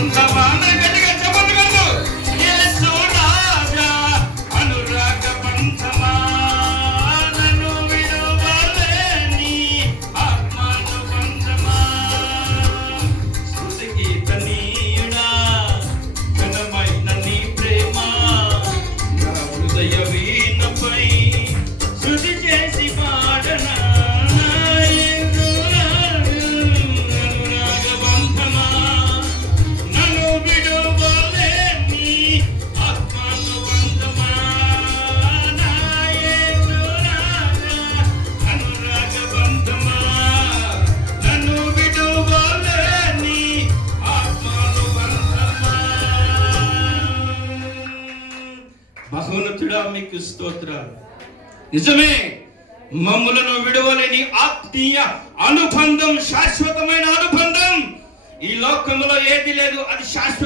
బంధమా గట్టిగా చెప్పండి కళ్ళు యేసు రాజా అనురాగ బంధమా నన్ను విడువలేని ఆత్మను బంధమా స్తుతి కీర్తనీయుడా ఘనమైన నీ ప్రేమ నా హృదయ వీణపై శృతి చేసి పాడనా మహోన్నతుడా మీకు స్తోత్రాలు. నిజమే, మమ్ములను విడవలేని ఆత్మీయ అనుబంధం, శాశ్వతమైన అనుబంధం ఈ లోకంలో ఏది లేదు, అది శాశ్వత